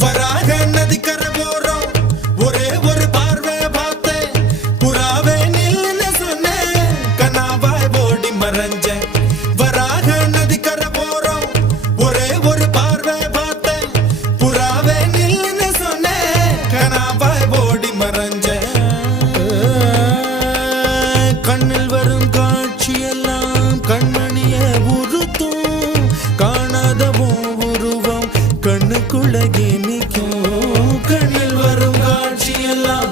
வராக நதிக்கரை போறோம் ஒரே ஒரு பார்வை பார்த்தேன் புறாவே நில்லுன்னு சொன்னேன் கனாவாய் ஓடி மறைஞ்சேன் வராக நதிக்கரை போறோம் ஒரே ஒரு பார்வை பார்த்தேன் புறாவே நில்லுன்னு சொன்னேன் கனாவாய் ஓடி மறைஞ்சேன் கண்ணில் வரும் காட்சியெல்லாம் கண்மணிய உறுத்தும் காணாதவும் உருவம் கண்ணுக்குள்ளே நிற்கும் கண்ணில் வரும் காட்சியெல்லாம்